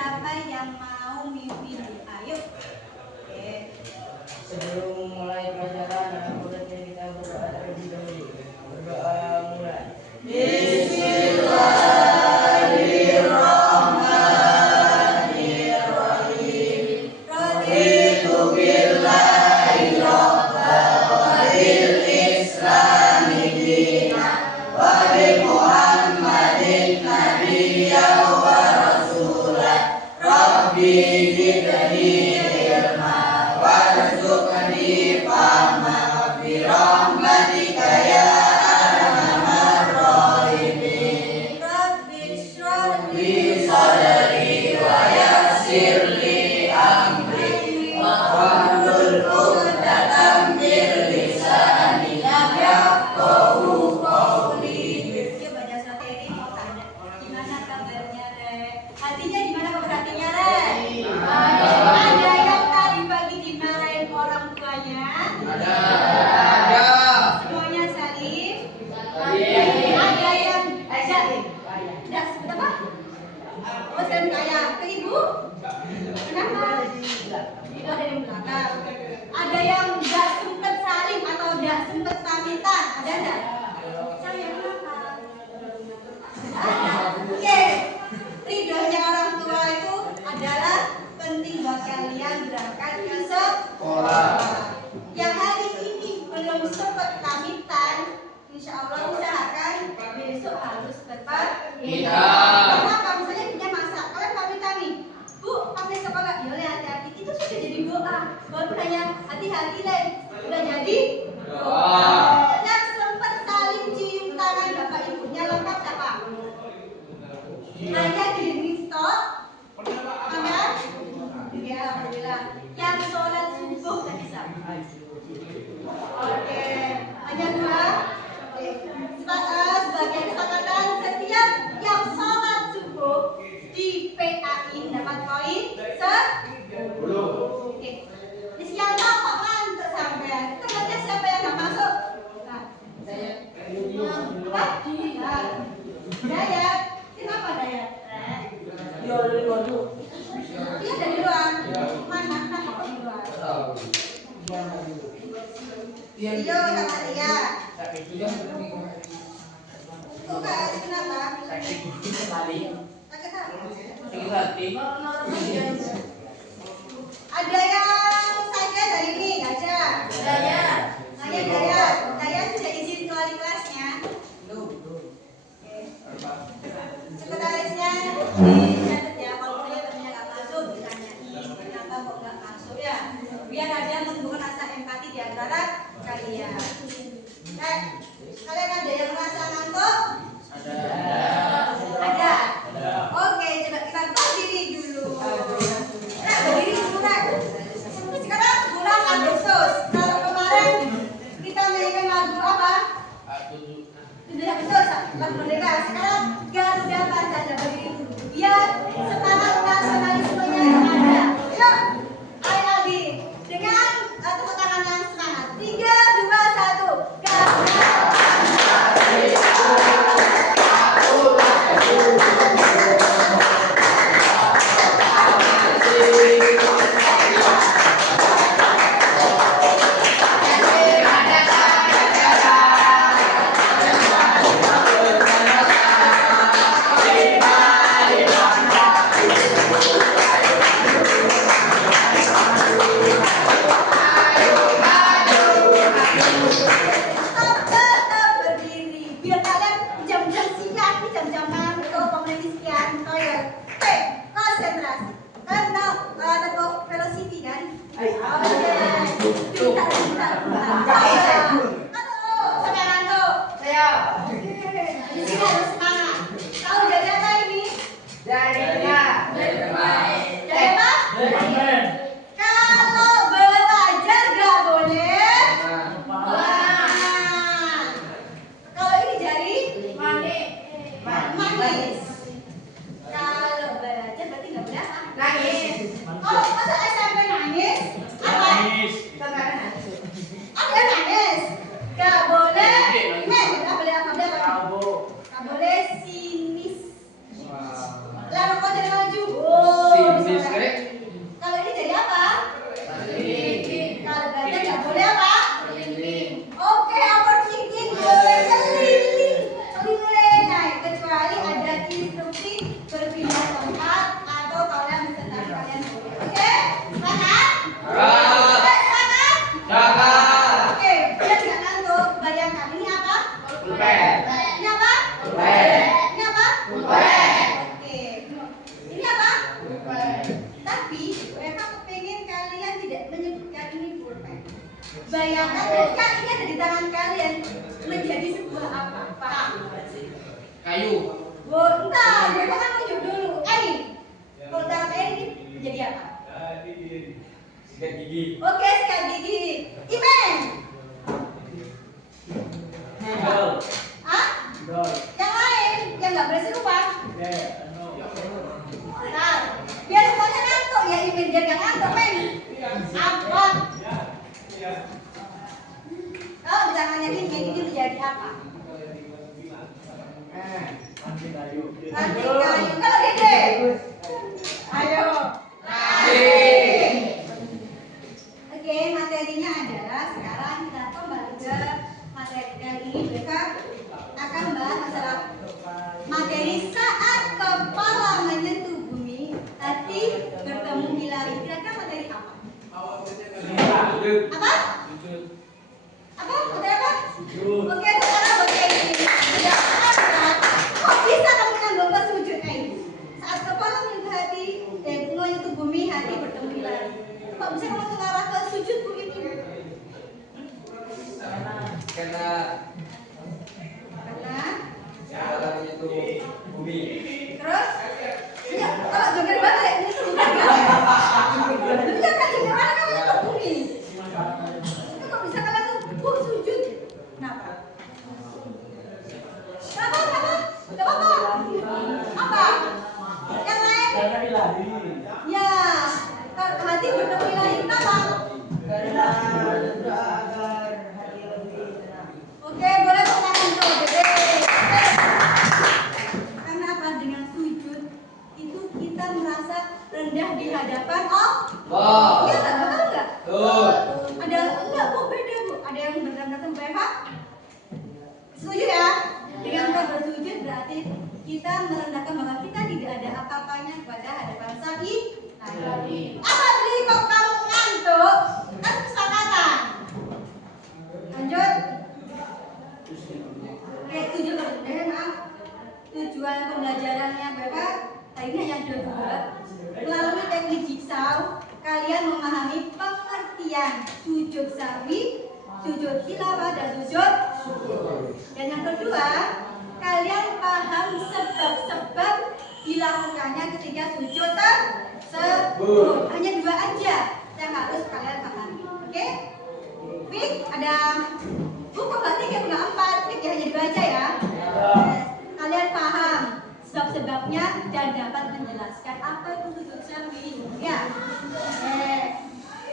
Siapa yang mau mimpin? Ayo. Oke. Sebelum memulai pelajaran, alhamdulillah kita berdoa terlebih dahulu. Berdoa mulai. Bismillahirrahmanirrahim. Raditu billahi rabban wa bil islami dinan wa bi Muhammadin nabiyyan wa rasulan. Rabbi zidni ilma warzuqni fahma bi rahmatika ya arhamar rahimin. Rabbi shrah Bi sadri wa yassir li amri wahlul 'uqdatam min lisani yafqahu qawli. Yuk baca surat ini mau tanya. Gimana kabarnya, Re? Hatinya gimana kabar hatinya, Re? Ada yang tadi pagi dimarahin orang tuanya? Ada. Semuanya salim? Salim. Ada yang Salim? Enggak, sebut apa? Oh, salim kaya. Ke ibu? Kenapa? Itu ada di belakang. Ada yang enggak sempet salim atau enggak sempet pamitan? Ada enggak? Saya kenapa? Ada. Oke. Ridhonya orang tua itu adalah penting buat kalian berangkat ke sekolah. Yang hari ini belum sempat pamitan, insya Allah usahakan besok harus berpamitan. Kenapa? Misalnya punya masak, kalian pamitan nih, Bu, pamit sekolah, yaudah hati-hati. Itu sudah jadi doa. Baru hanya hati-hati lain, udah jadi doa. Yang sempat saling cium tangan bapak ibunya lengkap siapa? Hanya diri stop. Ada? Ya, alhamdulillah. Yang sholat subuh tadi siapa? Oke, hanya dua. Oke. Sebagai kesepakatan setiap yang sholat subuh di PAI dapat poin 10. Oke. Di siapa kok ngantuk sampean? Temannya siapa yang nggak masuk? Nah, apa? Dayat. Kenapa Dayat? Iya dari luar. Mana? Kenapa kok di luar? Iyo sama dia. Bukan, kenapa? Sakit apa? Ada yang sakit hari ini? Nggak ada. Hanya Dayat. Dayat sudah izin ke wali kelasnya. Oke. Sekretarisnya dicatat ya. Kalau saya temennya nggak masuk, ditanyain kenapa kok nggak masuk ya. Biar ada menumbuhkan rasa empati di antara kalian. Kalian ada yang merasa ngantuk? Ada. Oke, coba kita berdiri dulu. Berdiri dulu, Nak. Sekarang pulang Agustus. Kalau kemarin kita nyanyikan lagu apa? 7 Agustus, lagu merdeka. Sekarang Garuda Pancasila, berdiri dulu. Biar semangat nasionalismenya ada. Yuk, ayo lagi. Dengan tepuk tangan yang semangat. 3, 2, 1. Garuda tetap berdiri. Biar kalian jam-jam siang, ini jam-jam ngantuk, pemerintah sekian, toilet. Oke, konsentrasi. Kalian tahu tepuk velocity kan? Oke. Pintar. Aduh, sampai ngantuk. Di sini harus semangat. Tahu dari apa ini? Dari apa? Kalau belajar gak boleh. Kalau ini jari manis. Kalau belajar berarti nggak boleh apa? Nangis. Oh, masa SMP nangis? Apa? Ada nangis. Gak boleh. Gak boleh apa? Gak boleh sinis. Lalu kau jadi maju. Kalau ini jadi apa? Kalau gajah nggak boleh apa? Oke, overthinking boleh keliling. Nah, kecuali ada instruksi berpindah tempat atau kalian bisa tarik kalian boleh. Oke, semangat? Semangat? Oke, biar nggak ngantuk, bayangkan ini apa? Ini apa? Ini apa? Oke, ini apa? Tapi mereka kepengen kalian tidak menyebutkan ini pulpen. Bayangkan ketika ini ada di tangan kalian menjadi sebuah apa? Paham? Kayu. Bentar, mereka kan tunjuk dulu. Kalau tangan ini menjadi apa? Sikat gigi. Oke, sikat gigi. Imen. Hah? Yang lain yang nggak berhasil lupa. Nah, biar semuanya ngantuk ya Imen, biar nggak ngantuk men. Apa? Kalau di tangannya ini menjadi apa? Ranting kayu. Kalau Dede? Ayo. Oke, materinya adalah sekarang kita kembali ke materi kali ini. Mereka akan membahas masalah materi saat kepala menyentuh bumi, hati bertemu di langit. Kira-kira materi apa? Apa? Apa? Materi apa? Oke, sekarang materi ini sudah ada. Kok bisa kamu ngambil ke sujud saat kepala menyentuh hati, menyentuh bumi, hati bertemu di langit. Kok bisa kamu mengarah ke sujud begitu? Karena jalannya itu bumi. Terus? Enggak, kalau joget balik ini tuh bukan kan? Iya kan joget balik kan itu bumi. Itu kok bisa kalian tuh sujud? Kenapa? Kenapa? Gak apa-apa. Apa? Yang lain? Ya, hati bertemu di langit. Kenapa? Karena berdoa agar hati lebih tenang. Oke, boleh tepuk tangan tuh, Dede. Karena apa? Dengan sujud itu kita merasa rendah di hadapan Allah. Iya nggak? Betul nggak? Ada enggak bu? Beda bu. Ada yang benar-benar sampai hak. Setuju ya? Dengan kita bersujud berarti kita merendahkan bahwa kita tidak ada apa-apanya kepada hadapan Sang Apa tadi kok kamu ngantuk? Kan kesepakatan. Lanjut. Oke, tujuan pembelajarannya berapa? Hari ini hanya ada 2. Melalui teknik jigsaw, kalian memahami pengertian sujud sahwi, sujud tilawah, dan sujud syukur. Dan yang kedua, kalian paham sebab-sebab dilakukannya ketika sujud tersebut. Hanya 2 aja yang harus kalian pahami. Oke? Fik, ada buku berarti kayak punya 4. Fik ya, hanya 2 aja ya. Kalian paham sebab-sebabnya dan dapat menjelaskan apa itu sujud sahwi. Ya.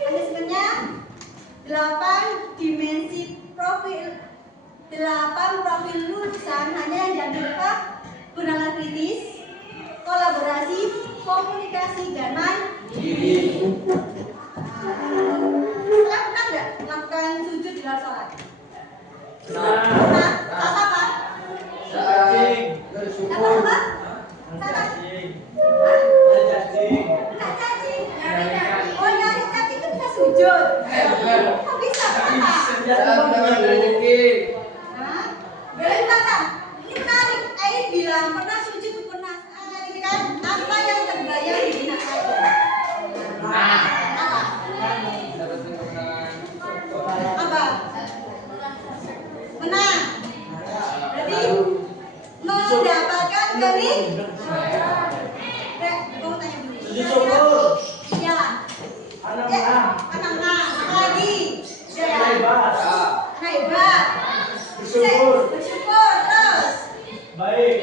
Ada sebenarnya 8 dimensi profil. 8 profil lulusan hanya yang diambil apa? Penanganan kritis, kolaborasi, komunikasi, dan mandiri. Kalian pernah nggak melakukan sujud di luar sholat? Pernah? Saat apa? Apa? Saat cacing. Oh nyari cacing itu bisa sujud. Kok bisa? Kenapa? Boleh kata, ini menarik. Ain bilang pernah sujud pernah. Ini kan apa yang terbayang di benak saya? Apa? Apa? Menang. Berarti mendapatkan kening. Kamu tanya dulu. Iya. Menang. Apa lagi? Hebat. Bersyukur terus. Baik.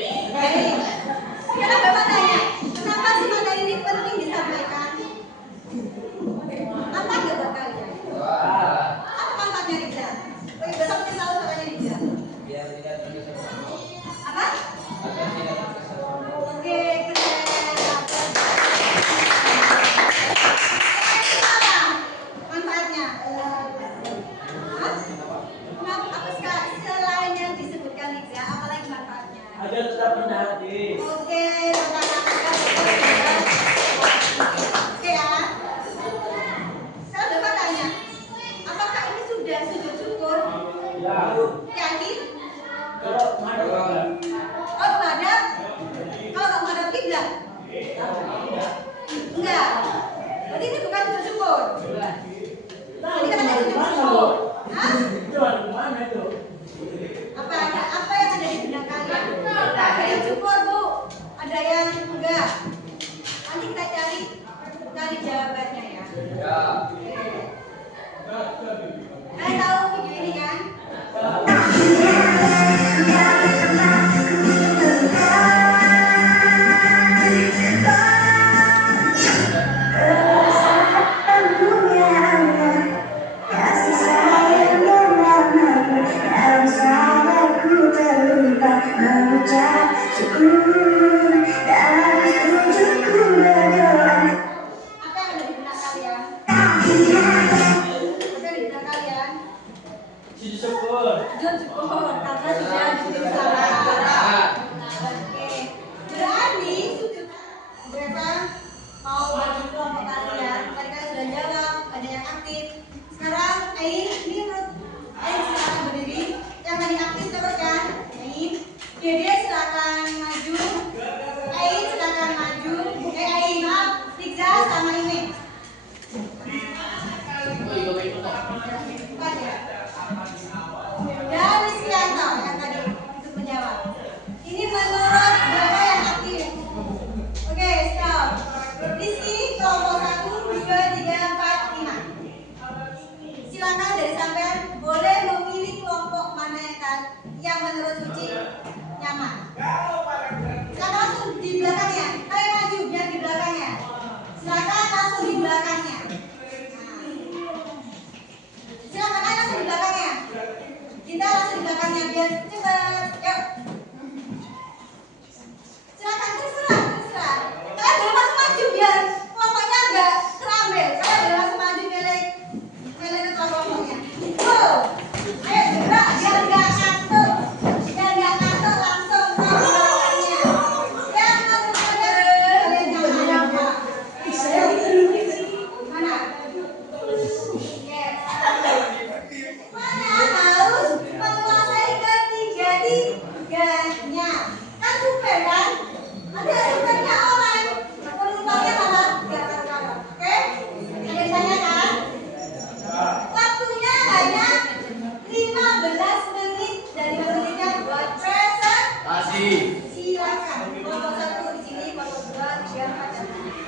Sekarang Bapak tanya, kenapa sih materi ini penting disampaikan? Apa nggak buat kalian? Apa manfaatnya Riza? Oke, besok kita tahu soalnya Riza. Apa? Oke, keren. Ya. Kalian tahu video ini kan? Apa yang ada di benak kalian? Apa yang di benak kalian? Jujur syukur karena sudah diberi salah. Oke. Berarti mereka mau bagi kelompok kalian. Mereka sudah jawab, ada yang aktif. Sekarang Ain, ini menurut Ain silakan berdiri. Yang tadi aktif terus kan? Ain. Dede silakan maju. Ain silakan maju. Ain maaf. Tiga sama ini. Bukan ya? Dan Rizkianto yang tadi untuk menjawab. Ini menurut berapa yang aktif? Oke, stop. Rizky kelompok 1, 2, 3, 4, 5. Silakan dari sampean boleh memilih kelompok mana yang menurut Suci nyaman. Silakan langsung di belakangnya. Kalian maju biar di belakangnya. Silakan langsung di belakangnya. Silakan aja langsung di belakangnya. Kita langsung di belakangnya biar cepat. Yuk. Silakan terserah. Kalian boleh langsung maju biar kelompoknya agak terambil. Kalian boleh langsung maju milih ke kelompoknya. Ayo gerak biar nggak kantuk. Langsung ke belakangnya. Yang menurut kalian jangan apa? Mana? Yes. Mana harus menguasai ketiga-tiganya. Kan super kan? Nanti supernya online. Penumpangnya malah gambar-gambar. Oke? Ada tanya kan? Waktunya hanya 15 menit dari menitnya buat presentasi. Silakan. Kelompok 1 di sini, kelompok 2, 3, 4, dan 5.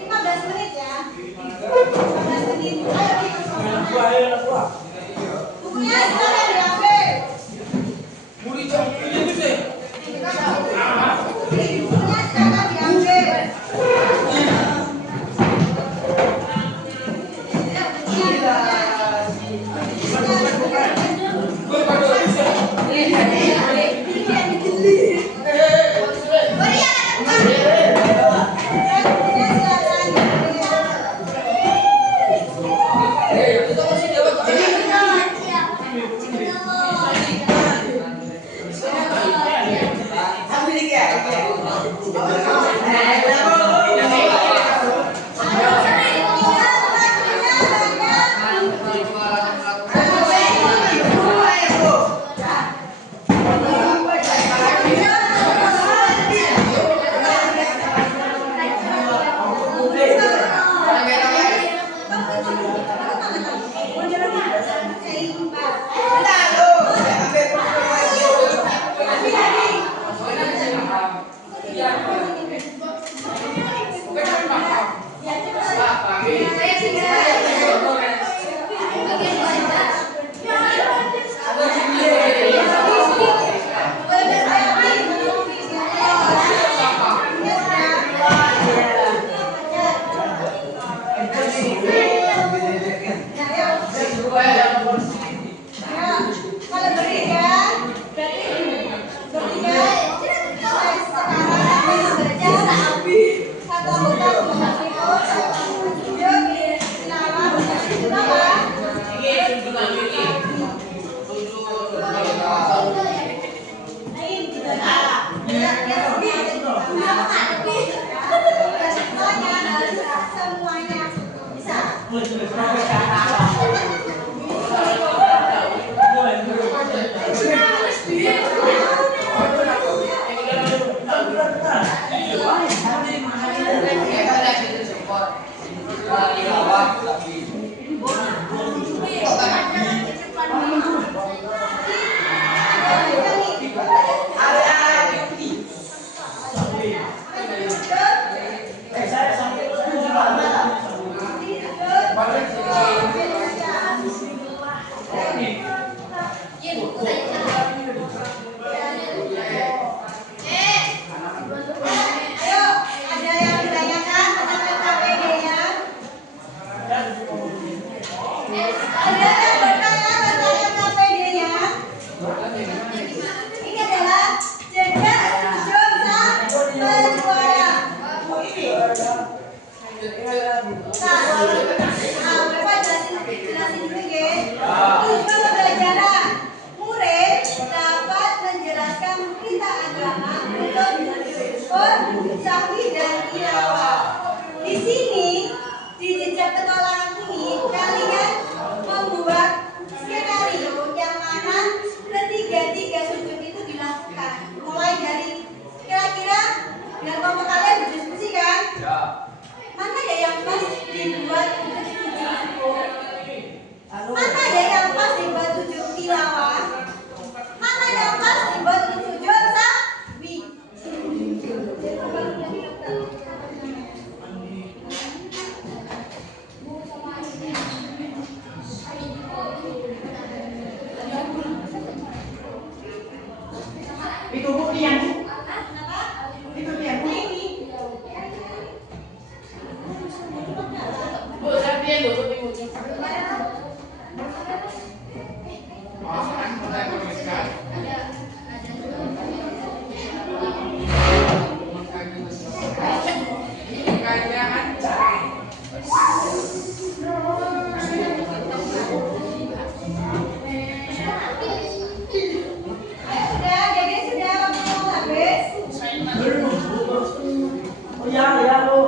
15 menit ya. 15 menit. Ayo kita kelompoknya. Bukunya silakan diambil. Bukunya silakan diambil. Bapak jelasin dulu ya. Tujuan pembelajaran, murid dapat menjelaskan berita agama untuk sahwi dan tilawah. Di sini, di jejak petualangan ini, kalian membuat skenario yang mana ketiga sujud itu dilakukan. Mulai dari kira-kira dengan kelompok kalian berdiskusi kan? Ya. Mana ya yang pas dibuat untuk sujud? Mana ya yang pas dibuat sujud tilawah? Mana yang pas dibuat untuk sujud sahwi? Itu bukti yang Kenapa? itu dia. Ini. Bu, siapa yang bu? Sudah, jadi sudah waktu mau habis. Oh ya, ya bu.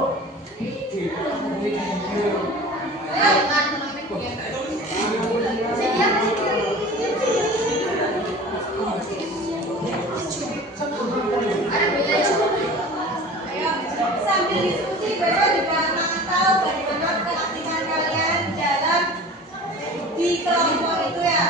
Ayo, sambil diskusi besok juga mantau bagaimana keaktifan kalian dalam di kelompok itu ya.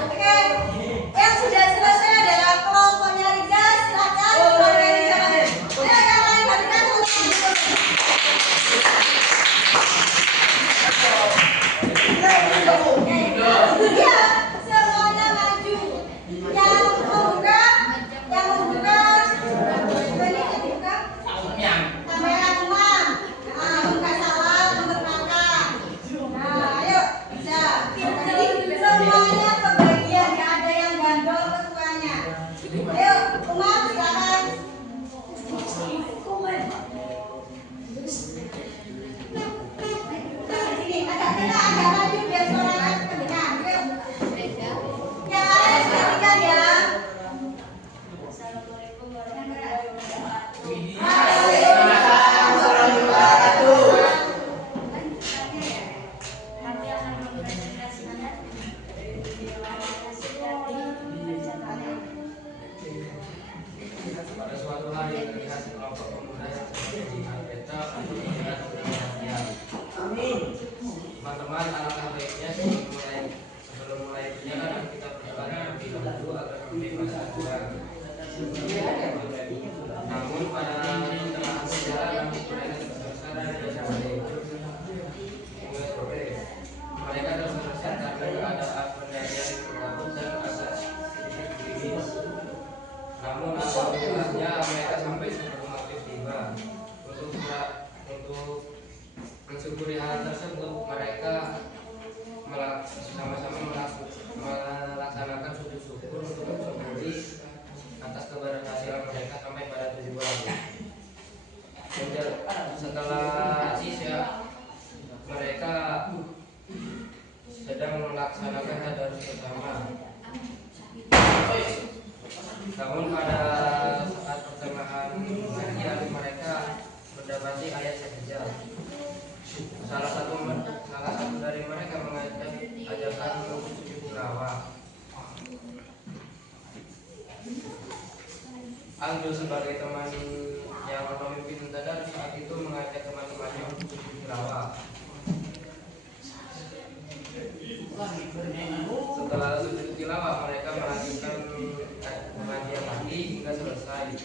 Oke, yang sudah selesai adalah kelompoknya Riza. Silakan keluarga Riza. Silakan kalian berikan Iya, semuanya maju. Yang membuka, kamera rumah. Buka salam, memperkenalkan. Nah, ayo, bisa. Jadi semuanya kebagian, nggak ada yang gandol ketuanya. Ayo, Umar, silakan. Sini, agak maju biar suaranya kedengar. Ayo. Yang lain perhatikan ya. Assalamualaikum warahmatullahi Pada suatu hari terlihat kelompok pemuda yang menjadi anggota untuk menjelaskan kebenaran. Teman-teman, alangkah baiknya sebelum mulai perjalanan kita berdoa terlebih dahulu agar bebas kurang. Namun pada tengah perjalanan mereka tersesat dan mereka tersesat karena keadaan pendaki yang berkabut dan agak sedikit gerimis. Namun Namun pada saat pertengahan ngaji mereka mendapati ayat sekejar. Salah satu dari mereka ajakan untuk sujud tilawah. Andrew sebagai teman yang memimpin tadar saat itu mengajak teman-temannya untuk sujud tilawah. Setelah sujud tilawah mereka melanjutkan pengajian lagi hingga selesai.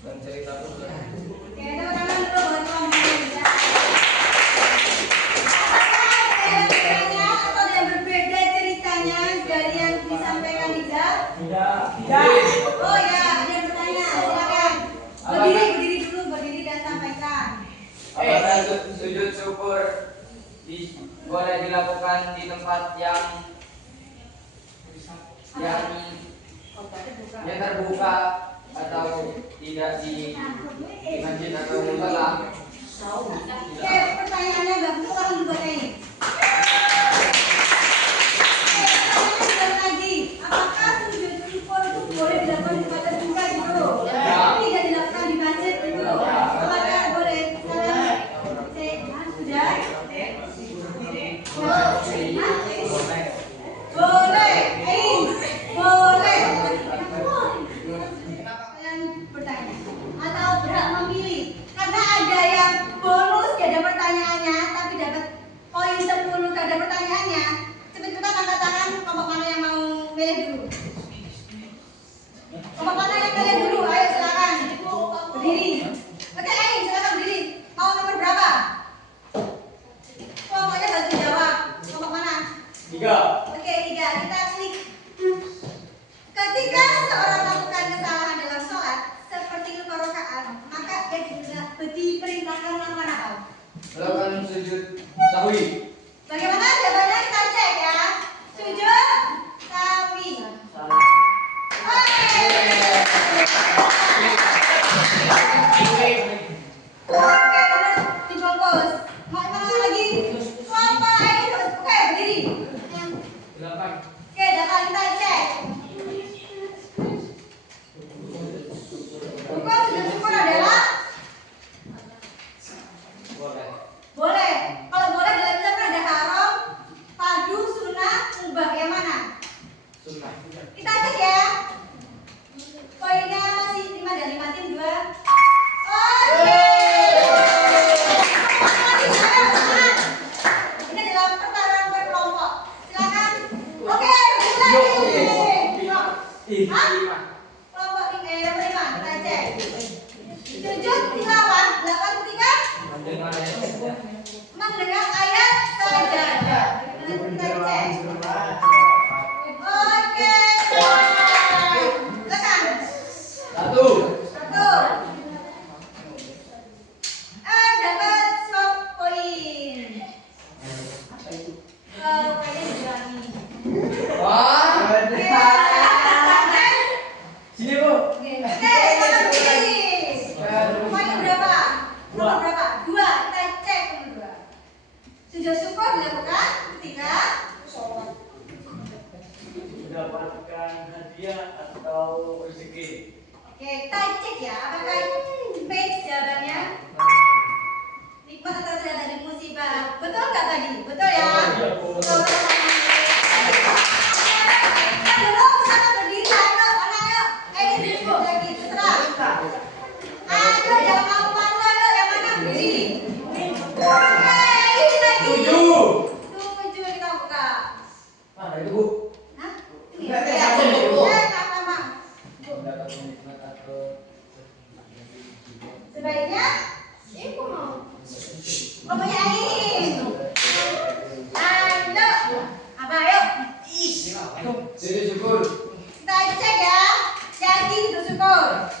Dan cerita pun berlanjut. Oke, teman-teman dulu buat teman-teman ya. Apakah ada yang bertanya atau ada yang berbeda ceritanya dari yang disampaikan Liza? Tidak. Oh ya, ada yang bertanya. Silakan. Berdiri dulu, berdiri dan sampaikan. Apakah sujud syukur boleh dilakukan di tempat yang terbuka atau tidak di masjid atau musola? Oke, pertanyaannya bagus orang juga nih. Pertanyaan lagi, apakah sujud syukur itu boleh dilakukan di tempat terbuka gitu? Tidak dilakukan di masjid gitu? Apakah boleh? Sudah? Boleh. Boleh. Kalian bertanya atau berhak memilih karena ada yang bonus gak ada pertanyaannya tapi dapat poin 10 gak ada pertanyaannya. Cepat-cepat angkat tangan kelompok mana yang mau milih dulu. Kelompok mana yang kalian dulu? Ayo silakan berdiri. Oke, ayo silakan berdiri. Mau nomor berapa? Kelompoknya bantu jawab. Kelompok mana? 3. Oke, 3. Kita klik. Ketika seorang melakukan kesalahan dalam sholat seperti lupa rakaat, maka dia diperintahkan melakukan apa? Melakukan sujud sahwi. Bagaimana jawabannya kita cek ya. Sujud sahwi. Oke, terus dibungkus. Mau mana lagi? Kelompok ini terus. Oke, berdiri. 8. Oke, data kita cek. Hukum sujud syukur adalah boleh. Kalau boleh dalam Islam ada haram, padu, sunnah, mubah. Yang mana? Sunnah. Kita cek ya. Poinnya masih 5 dari 5 tim 2. Oke. Ini adalah pertarungan berkelompok. Silakan. Oke, mulai. Hah? Kelompok ini nomor 5 kita cek. Sujud tilawah dilakukan ketika mendengar ayat sajadah. Kita cek. Oke. Silakan. 1. Dapat stop poin. Kayaknya dibilangin. Wah. Sini, Bu. Oke, silakan berdiri. Poin berapa? Nomor berapa? 2. Kita cek nomor 2. Sujud syukur dilakukan ketika sholat. Mendapatkan hadiah atau rezeki. Oke, kita cek ya. Apakah page jawabannya? Nikmat atau tidak dari musibah. Betul nggak tadi? Betul ya? Betul. Kita belum sama berdiri. Ayo, mana ayo? Ini dulu lagi terserah. Ayo, jangan malu-malu. Ayo, yang mana berdiri? Oke, ini lagi. 7 kita buka. Mana itu, Bu? Hah? Ini. Enggak, enggak. Nggak sama. Mendapat nikmat atau Sebaiknya ibu mau. Pokoknya ini. Ayo. Apa ayo? sujud syukur. Kita cek ya. Yakin itu syukur.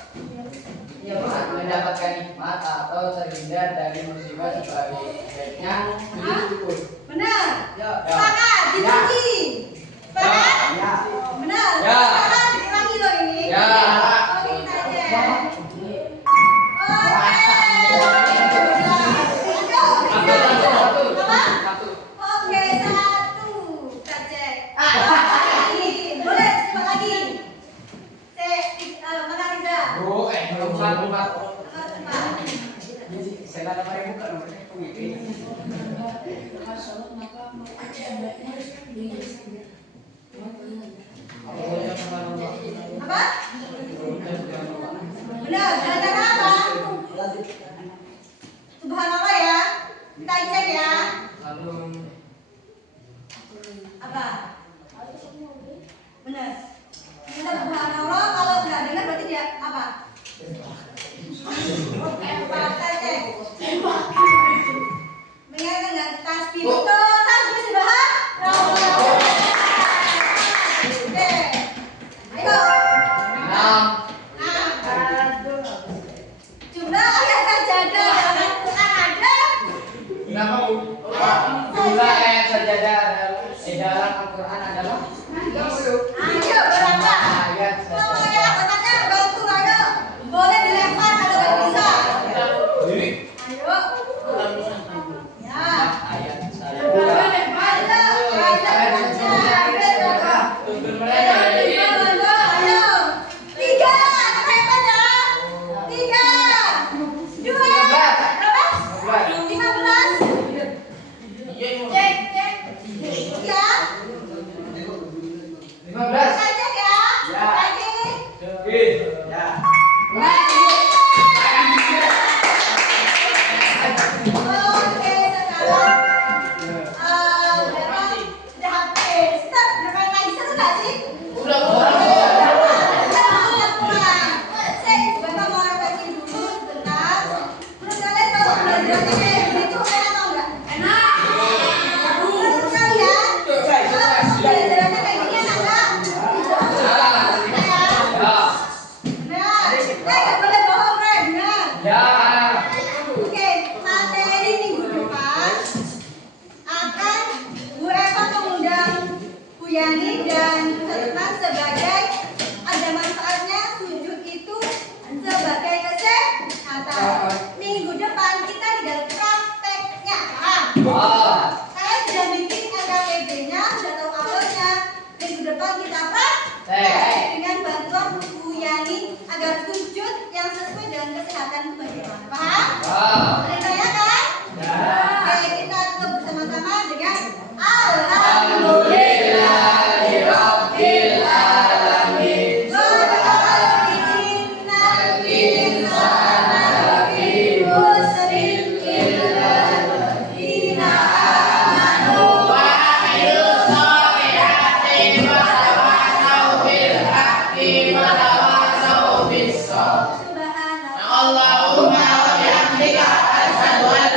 Mendapatkan nikmat atau terhindar dari musibah sebaiknya sujud syukur. Benar. Ya. Sepakat. Dipuji. Sepakat? Ya. Benar. Ya. Sepakat dikurangi loh ini. Ya. Oke, kita cek. Oke, 1. Kita cek. Boleh, coba lagi. buka. Apa? Saya ada mari buka nomornya pengikut. Apa? Benar, jalan apa? Subhanallah ya. Kita cek ya. Apa? Benar. Kita subhanallah, kalau nggak dengar berarti dia apa? Kita cek. Mengingatkan nggak tasbih betul, tasbih subhanallah. Oke. Ayo. Jumlah ayat sajadah dalam Al-Quran ada. Enggak mau. Jumlah ayat sajadah di dalam Al-Quran adalah Ayo berapa? ayat Kalau sajadah. ya katanya bantu ayo. Boleh dilempar kalau nggak bisa. Ayo. Ya. Ayat Ayo, sajadah. ayat sajadah. Ayo. 3. Kelempar ya. 3. 2. Berapa? 15. Cek. Ya. 15. Kita cek ya. Ya. Lagi. Ya. Oke, sekarang berapa? Sudah habis. Stop. Berapa lagi? Seru nggak sih? Udah. Saya Bapak mau refreshing dulu sebentar. Menurut kalian kalau belajarnya kayak gini tuh enak atau enggak? Enak. Menurut kalian kalau belajarnya kayak gini enak enggak? Benar. Nggak boleh bohong, Ren. Benar. Ya. Oke, materi minggu depan akan Bu Eva mengundang Bu Yani dan Bu Satman sebagai ada manfaatnya sujud itu sebagai kesehatan. Minggu depan kita tinggal prakteknya, paham? Kalian sudah bikin LKPB-nya, sudah tahu alurnya. Minggu depan kita praktek dengan bantuan Bu Yani agar sujud yang sesuai dengan kesehatan itu bagaimana, paham? Ada yang tanyakan? Oke, kita tutup bersama-sama dengan Alhamdulillahirabbil alamin. Innal insana lafi khusrin illa alladzina amanu Wa amilus solihati wa tawassaw bil haqqi wa tawassaw bis sabr. subhanallah. Allahumma wa bihamdika asyhadu an